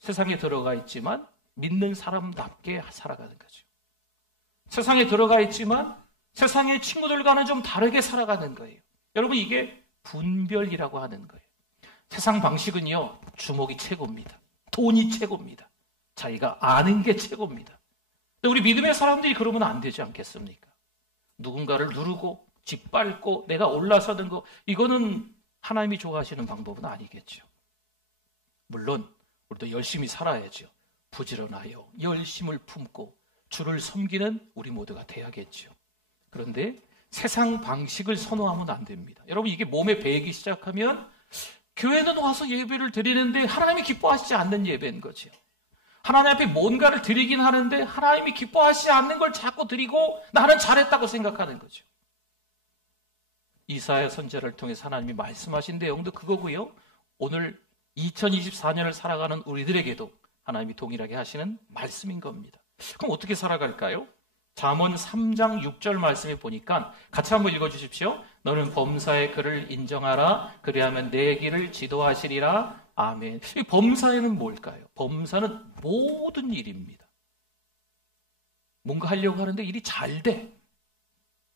세상에 들어가 있지만 믿는 사람답게 살아가는 거죠. 세상에 들어가 있지만 세상의 친구들과는 좀 다르게 살아가는 거예요. 여러분, 이게 분별이라고 하는 거예요. 세상 방식은요, 주목이 최고입니다. 돈이 최고입니다. 자기가 아는 게 최고입니다. 근데 우리 믿음의 사람들이 그러면 안 되지 않겠습니까? 누군가를 누르고 짓밟고 내가 올라서는 거, 이거는 하나님이 좋아하시는 방법은 아니겠죠. 물론 우리도 열심히 살아야죠. 부지런하여 열심을 품고 주를 섬기는 우리 모두가 돼야겠죠. 그런데 세상 방식을 선호하면 안 됩니다. 여러분, 이게 몸에 배이기 시작하면 교회는 와서 예배를 드리는데 하나님이 기뻐하시지 않는 예배인 거죠. 하나님 앞에 뭔가를 드리긴 하는데 하나님이 기뻐하시지 않는 걸 자꾸 드리고 나는 잘했다고 생각하는 거죠. 이사야 선지자를 통해서 하나님이 말씀하신 내용도 그거고요. 오늘 2024년을 살아가는 우리들에게도 하나님이 동일하게 하시는 말씀인 겁니다. 그럼 어떻게 살아갈까요? 잠언 3장 6절 말씀에 보니까 같이 한번 읽어주십시오. 너는 범사의 그를 인정하라. 그리하면 내 길을 지도하시리라. 아멘. 이 범사에는 뭘까요? 범사는 모든 일입니다. 뭔가 하려고 하는데 일이 잘 돼.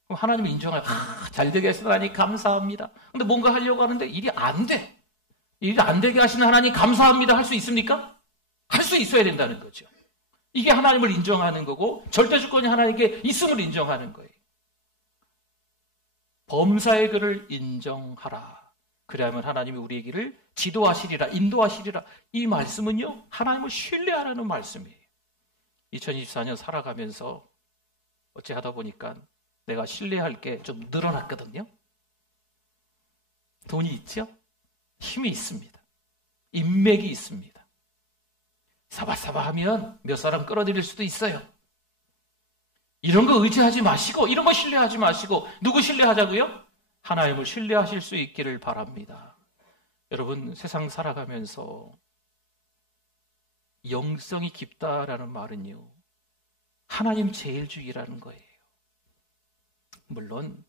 그럼 하나님을 인정하라. 잘 되게 하시다니 감사합니다. 근데 뭔가 하려고 하는데 일이 안 돼. 일이 안 되게 하시는 하나님 감사합니다. 할 수 있습니까? 할 수 있어야 된다는 거죠. 이게 하나님을 인정하는 거고 절대 주권이 하나님께 있음을 인정하는 거예요. 범사의 그를 인정하라. 그래야만 하나님이 우리의 길을 지도하시리라, 인도하시리라. 이 말씀은요, 하나님을 신뢰하라는 말씀이에요. 2024년 살아가면서 어찌하다 보니까 내가 신뢰할 게 좀 늘어났거든요. 돈이 있죠? 힘이 있습니다. 인맥이 있습니다. 사바사바하면 몇 사람 끌어들일 수도 있어요. 이런 거 의지하지 마시고, 이런 거 신뢰하지 마시고, 누구 신뢰하자고요? 하나님을 신뢰하실 수 있기를 바랍니다. 여러분, 세상 살아가면서 영성이 깊다라는 말은요, 하나님 제일주의라는 거예요. 물론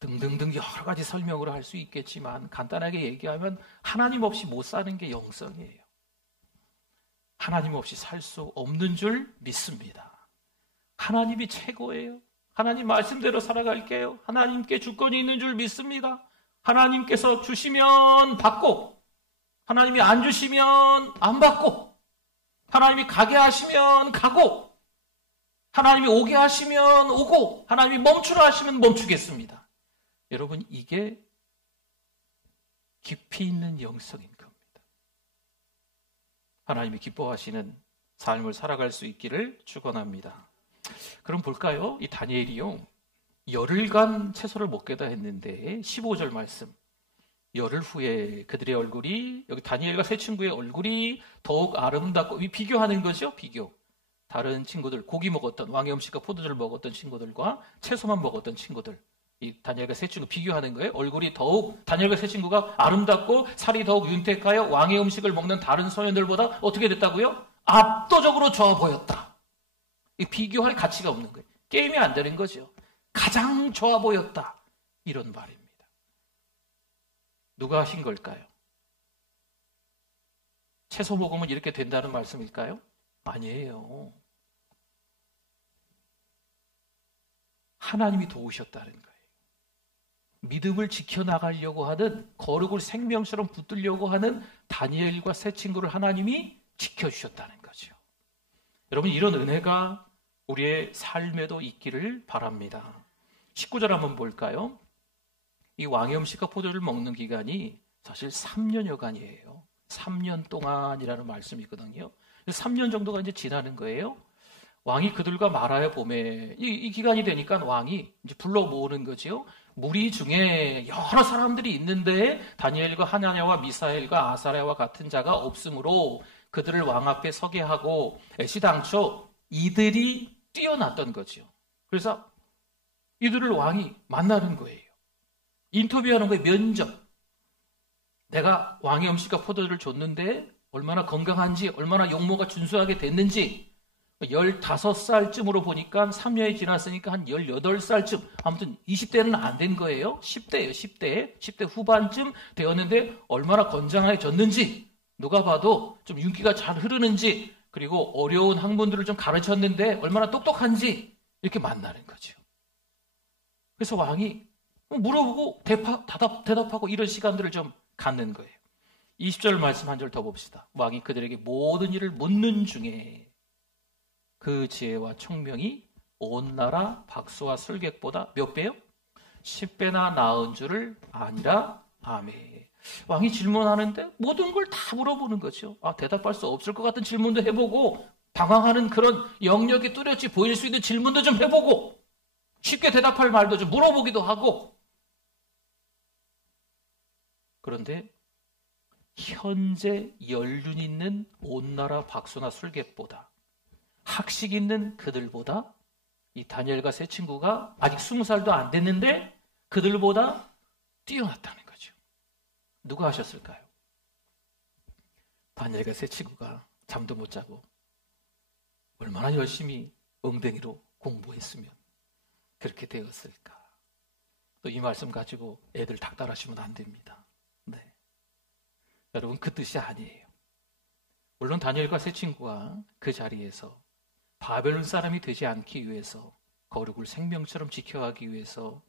등등등 여러 가지 설명으로 할 수 있겠지만 간단하게 얘기하면 하나님 없이 못 사는 게 영성이에요. 하나님 없이 살 수 없는 줄 믿습니다. 하나님이 최고예요. 하나님 말씀대로 살아갈게요. 하나님께 주권이 있는 줄 믿습니다. 하나님께서 주시면 받고, 하나님이 안 주시면 안 받고, 하나님이 가게 하시면 가고, 하나님이 오게 하시면 오고, 하나님이 멈추라 하시면 멈추겠습니다. 여러분, 이게 깊이 있는 영성인 겁니다. 하나님이 기뻐하시는 삶을 살아갈 수 있기를 축원합니다. 그럼 볼까요? 이 다니엘이요, 열흘간 채소를 먹게다 했는데 15절 말씀, 열흘 후에 그들의 얼굴이, 여기 다니엘과 세 친구의 얼굴이 더욱 아름답고, 비교하는 거죠. 비교. 다른 친구들, 고기 먹었던, 왕의 음식과 포도주를 먹었던 친구들과 채소만 먹었던 친구들, 이 다니엘과 세 친구 비교하는 거예요. 얼굴이 더욱, 다니엘과 세 친구가 아름답고 살이 더욱 윤택하여 왕의 음식을 먹는 다른 소년들보다 어떻게 됐다고요? 압도적으로 좋아 보였다. 이 비교할 가치가 없는 거예요. 게임이 안 되는 거죠. 가장 좋아 보였다. 이런 말입니다. 누가 하신 걸까요? 채소 먹으면 이렇게 된다는 말씀일까요? 아니에요. 하나님이 도우셨다는 거예요. 믿음을 지켜나가려고 하는, 거룩을 생명처럼 붙들려고 하는 다니엘과 세 친구를 하나님이 지켜주셨다는 거죠. 여러분, 이런 은혜가 우리의 삶에도 있기를 바랍니다. 19절 한번 볼까요? 이 왕의 음식과 포도주를 먹는 기간이 사실 3년여간이에요. 3년 동안이라는 말씀이거든요. 3년 정도가 이제 지나는 거예요. 왕이 그들과 말하여 보매, 이 기간이 되니까 왕이 이제 불러 모으는 거지요. 무리 중에 여러 사람들이 있는데 다니엘과 하나냐와 미사엘과 아사랴와 같은 자가 없으므로 그들을 왕 앞에 서게 하고 애시당초 이들이 뛰어났던 거죠. 그래서 이들을 왕이 만나는 거예요. 인터뷰하는 거예요. 면접. 내가 왕의 음식과 포도주를 줬는데 얼마나 건강한지, 얼마나 용모가 준수하게 됐는지, 15살쯤으로 보니까 3년이 지났으니까 한 18살쯤, 아무튼 20대는 안 된 거예요. 10대예요, 10대 후반쯤 되었는데 얼마나 건장해졌는지, 누가 봐도 좀 윤기가 잘 흐르는지, 그리고 어려운 학문들을 좀 가르쳤는데 얼마나 똑똑한지 이렇게 만나는 거죠. 그래서 왕이 물어보고 대답하고 이런 시간들을 좀 갖는 거예요. 20절 말씀 한 절 더 봅시다. 왕이 그들에게 모든 일을 묻는 중에 그 지혜와 총명이 온 나라 박수와 술객보다 몇 배요? 10배나 나은 줄을 아니라. 아멘. 왕이 질문하는데 모든 걸 다 물어보는 거죠. 대답할 수 없을 것 같은 질문도 해보고, 방황하는 그런 영역이 뚜렷이 보일 수 있는 질문도 좀 해보고, 쉽게 대답할 말도 좀 물어보기도 하고. 그런데 현재 연륜 있는 온 나라 박수나 술객보다, 학식 있는 그들보다, 이 다니엘과 세 친구가 아직 20살도 안 됐는데 그들보다 뛰어났다는 거죠. 누가 하셨을까요? 다니엘과 세 친구가 잠도 못 자고 얼마나 열심히 엉덩이로 공부했으면 그렇게 되었을까. 또 이 말씀 가지고 애들 닥달하시면 안 됩니다. 네. 여러분, 그 뜻이 아니에요. 물론 다니엘과 세 친구가 그 자리에서 바벨론 사람이 되지 않기 위해서, 거룩을 생명처럼 지켜가기 위해서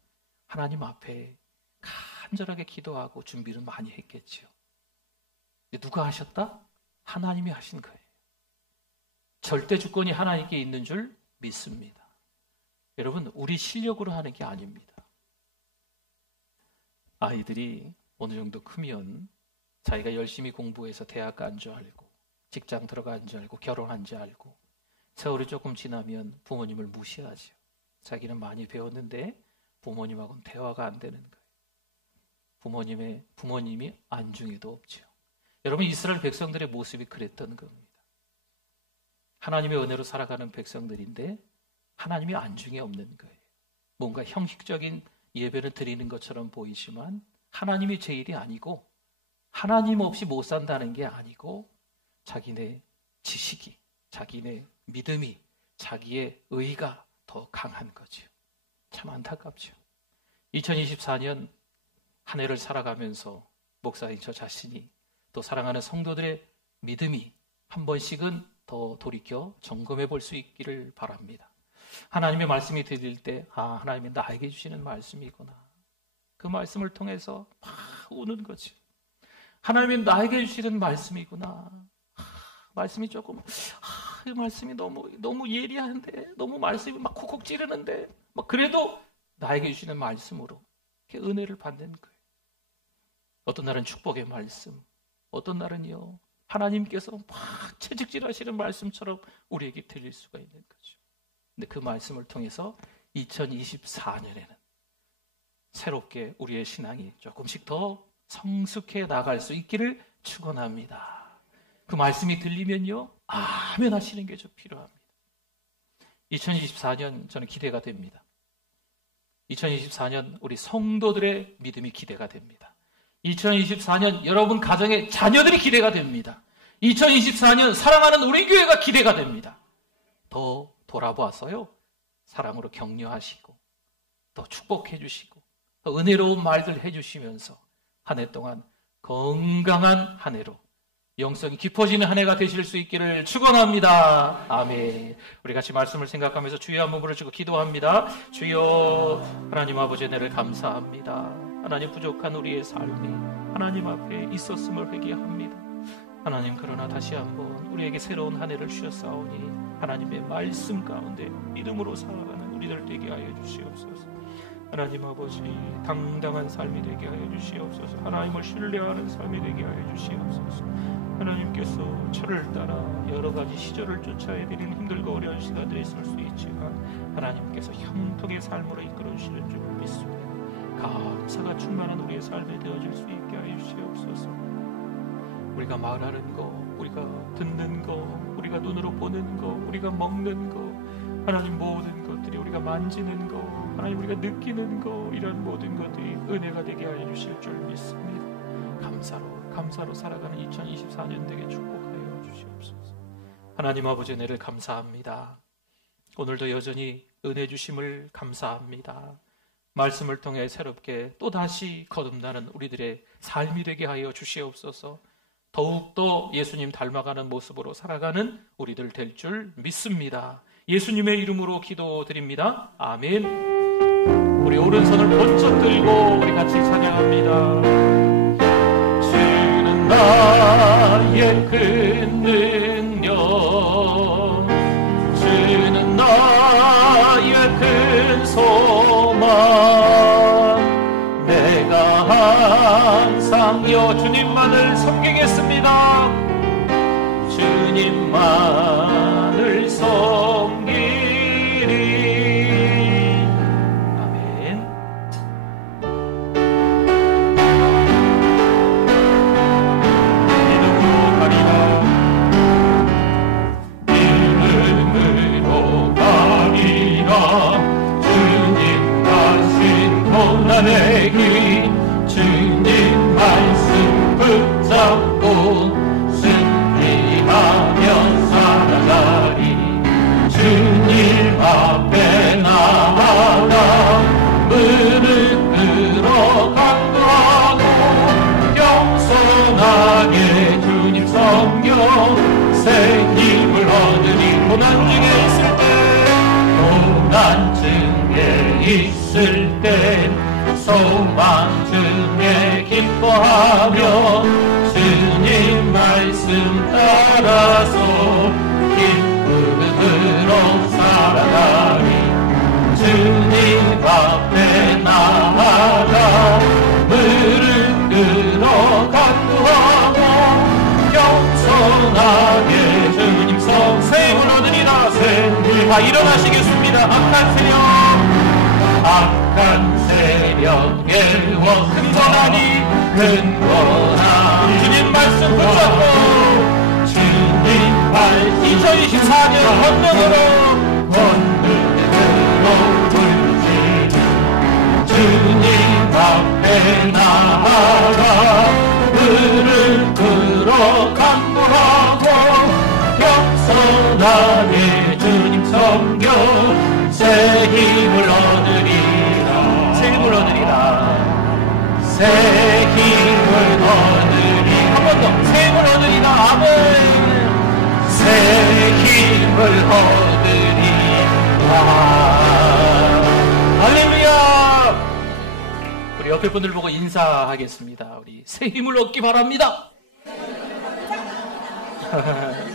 하나님 앞에 간절하게 기도하고 준비를 많이 했겠죠. 누가 하셨다? 하나님이 하신 거예요. 절대 주권이 하나님께 있는 줄 믿습니다. 여러분, 우리 실력으로 하는 게 아닙니다. 아이들이 어느 정도 크면 자기가 열심히 공부해서 대학 간 줄 알고, 직장 들어간 줄 알고, 결혼한 줄 알고, 세월이 조금 지나면 부모님을 무시하죠. 자기는 많이 배웠는데 부모님하고는 대화가 안 되는 거예요. 부모님이 안중에도 없죠. 여러분, 이스라엘 백성들의 모습이 그랬던 겁니다. 하나님의 은혜로 살아가는 백성들인데 하나님이 안중에 없는 거예요. 뭔가 형식적인 예배를 드리는 것처럼 보이지만 하나님이 제일이 아니고, 하나님 없이 못 산다는 게 아니고, 자기네 지식이, 자기네 믿음이, 자기의 의가 더 강한 거죠. 참 안타깝죠. 2024년 한 해를 살아가면서 목사인 저 자신이, 또 사랑하는 성도들의 믿음이 한 번씩은 더 돌이켜 점검해 볼 수 있기를 바랍니다. 하나님의 말씀이 들릴 때, 하나님이 나에게 주시는 말씀이구나. 그 말씀을 통해서 막 우는 거죠. 하나님이 나에게 주시는 말씀이구나. 말씀이 조금, 이 말씀이 너무 예리한데, 너무 말씀이 막 콕콕 찌르는데, 그래도 나에게 주시는 말씀으로 이렇게 은혜를 받는 거예요. 어떤 날은 축복의 말씀, 어떤 날은요, 하나님께서 막 채찍질하시는 말씀처럼 우리에게 들릴 수가 있는 거죠. 근데 그 말씀을 통해서 2024년에는 새롭게 우리의 신앙이 조금씩 더 성숙해 나갈 수 있기를 축원합니다. 그 말씀이 들리면요, 아멘 하시는 게 좀 필요합니다. 2024년 저는 기대가 됩니다. 2024년 우리 성도들의 믿음이 기대가 됩니다. 2024년 여러분 가정의 자녀들이 기대가 됩니다. 2024년 사랑하는 우리 교회가 기대가 됩니다. 더 돌아봐서요, 사랑으로 격려하시고, 더 축복해 주시고, 더 은혜로운 말들 해주시면서 한 해 동안 건강한 한 해로 영성이 깊어지는 한 해가 되실 수 있기를 축원합니다. 아멘. 우리 같이 말씀을 생각하면서 주여 한번 부르시고 기도합니다. 주여, 하나님 아버지 은혜를 감사합니다. 하나님, 부족한 우리의 삶이 하나님 앞에 있었음을 회개합니다. 하나님, 그러나 다시 한번 우리에게 새로운 한 해를 주셨사오니 하나님의 말씀 가운데 믿음으로 살아가는 우리들 되게 하여 주시옵소서. 하나님 아버지, 당당한 삶이 되게 하여 주시옵소서. 하나님을 신뢰하는 삶이 되게 하여 주시옵소서. 하나님께서 저를 따라 여러 가지 시절을 쫓아내리는 힘들고 어려운 시간들이 있을 수 있지만 하나님께서 형통의 삶으로 이끌어 주시는 줄 믿습니다. 감사가 충만한 우리의 삶이 되어질 수 있게 하여 주시옵소서. 우리가 말하는 거, 우리가 듣는 거, 우리가 눈으로 보는 거, 우리가 먹는 거, 하나님 모든 것들이 우리가 만지는 거, 하나님 우리가 느끼는 거, 이런 모든 것들이 은혜가 되게 하여 주실 줄 믿습니다. 감사로 살아가는 2024년 되게 축복하여 주시옵소서. 하나님 아버지, 은혜를 감사합니다. 오늘도 여전히 은혜 주심을 감사합니다. 말씀을 통해 새롭게 또다시 거듭나는 우리들의 삶이 되게 하여 주시옵소서. 더욱더 예수님 닮아가는 모습으로 살아가는 우리들 될 줄 믿습니다. 예수님의 이름으로 기도드립니다. 아멘. 우리 오른손을 번쩍 들고 우리 같이 찬양합니다. 주는 나의 큰 능력, 주는 나의 큰 소망, 내가 항상 주님만을 섬기겠습니다. 주님만을 섬기리. 아멘. 믿음으로 가리라, 믿음으로 가리라. 주님 가신 고난의 길, 주님 말씀 붙잡고 승리하며 살아가리. 주님 앞에 나아가 무릎 꿇어 간구하고 겸손하게 주님 섬겨 새 힘을 얻으리. 고난 중에 있을 때 소망 중에 기뻐하며 주님 말씀 따라서 기쁨으로 살아가리. 주님 앞에 나아가 무릎 꿇어 간구하고 겸손하게 주님 새 힘을 얻으리라. 새 힘을 다 일어나시겠습니다. 악한 세력에 근거나니 주님 말씀 붙잡고 주님 말씀 2024년 권능으로 불지니 주님 앞에 나아가 무릎 꿇어 간구하고 겸손하게 주님 섬겨 새 힘을 얻으리라. 새 힘을 얻으리라. 새 힘을 얻으리. 한 번 더. 새 힘을 얻으리라. 아멘. 새 힘을 얻으리라. 할렐루야. 우리 옆에 분들 보고 인사하겠습니다. 우리 새 힘을 얻기 바랍니다.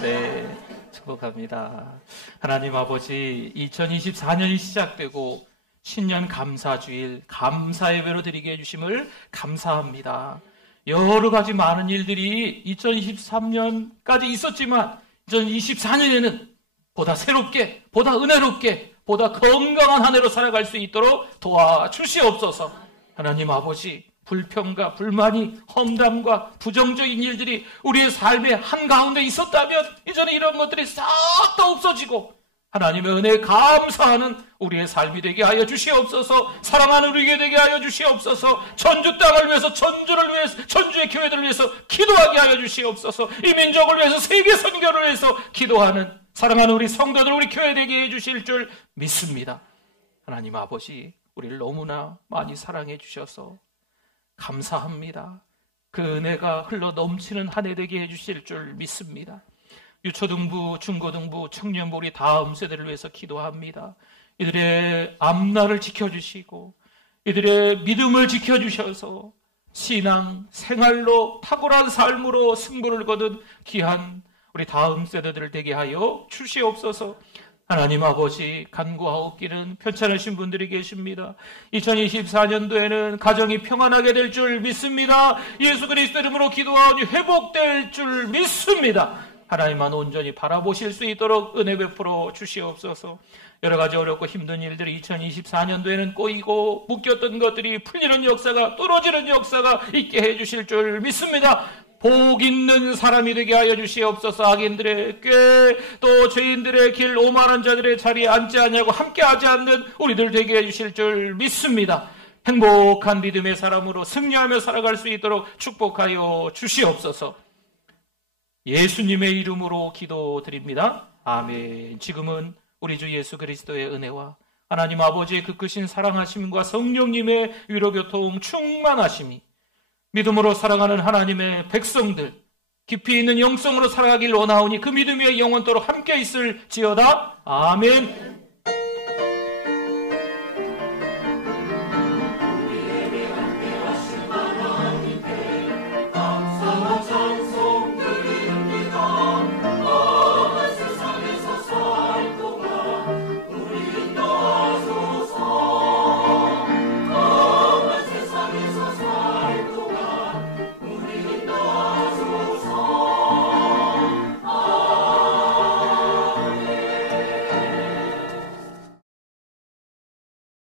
네. 축복합니다. 하나님 아버지, 2024년이 시작되고 신년 감사주일 감사 예배로 드리게 해주심을 감사합니다. 여러 가지 많은 일들이 2023년까지 있었지만 2024년에는 보다 새롭게, 보다 은혜롭게, 보다 건강한 한 해로 살아갈 수 있도록 도와주시옵소서. 하나님 아버지, 불평과 불만이, 험담과 부정적인 일들이 우리의 삶의 한가운데 있었다면 이제는 이런 것들이 싹 다 없어지고 하나님의 은혜에 감사하는 우리의 삶이 되게 하여 주시옵소서. 사랑하는 우리에게 되게 하여 주시옵소서. 전주 땅을 위해서, 전주를 위해서, 전주의 교회들을 위해서 기도하게 하여 주시옵소서. 이 민족을 위해서, 세계 선교를 위해서 기도하는 사랑하는 우리 성도들, 우리 교회 되게 해 주실 줄 믿습니다. 하나님 아버지, 우리를 너무나 많이 사랑해 주셔서 감사합니다. 그 은혜가 흘러 넘치는 한 해 되게 해주실 줄 믿습니다. 유초등부, 중고등부, 청년부 우리 다음 세대를 위해서 기도합니다. 이들의 앞날을 지켜주시고 이들의 믿음을 지켜주셔서 신앙, 생활로 탁월한 삶으로 승부를 거둔 귀한 우리 다음 세대들을 되게 하여 주시옵소서. 하나님 아버지, 간구하옵기는 편찮으신 분들이 계십니다. 2024년도에는 가정이 평안하게 될 줄 믿습니다. 예수 그리스도 이름으로 기도하오니 회복될 줄 믿습니다. 하나님만 온전히 바라보실 수 있도록 은혜 베풀어 주시옵소서. 여러 가지 어렵고 힘든 일들이 2024년도에는 꼬이고 묶였던 것들이 풀리는 역사가, 뚫어지는 역사가 있게 해주실 줄 믿습니다. 복 있는 사람이 되게 하여 주시옵소서. 악인들의 꾀, 또 죄인들의 길, 오만한 자들의 자리에 앉지 아니하고 함께하지 않는 우리들 되게 해주실 줄 믿습니다. 행복한 믿음의 사람으로 승리하며 살아갈 수 있도록 축복하여 주시옵소서. 예수님의 이름으로 기도드립니다. 아멘. 지금은 우리 주 예수 그리스도의 은혜와 하나님 아버지의 그 크신 사랑하심과 성령님의 위로교통 충만하심이 믿음으로 살아가는 하나님의 백성들, 깊이 있는 영성으로 살아가길 원하오니 그 믿음이 영원토록 함께 있을지어다. 아멘.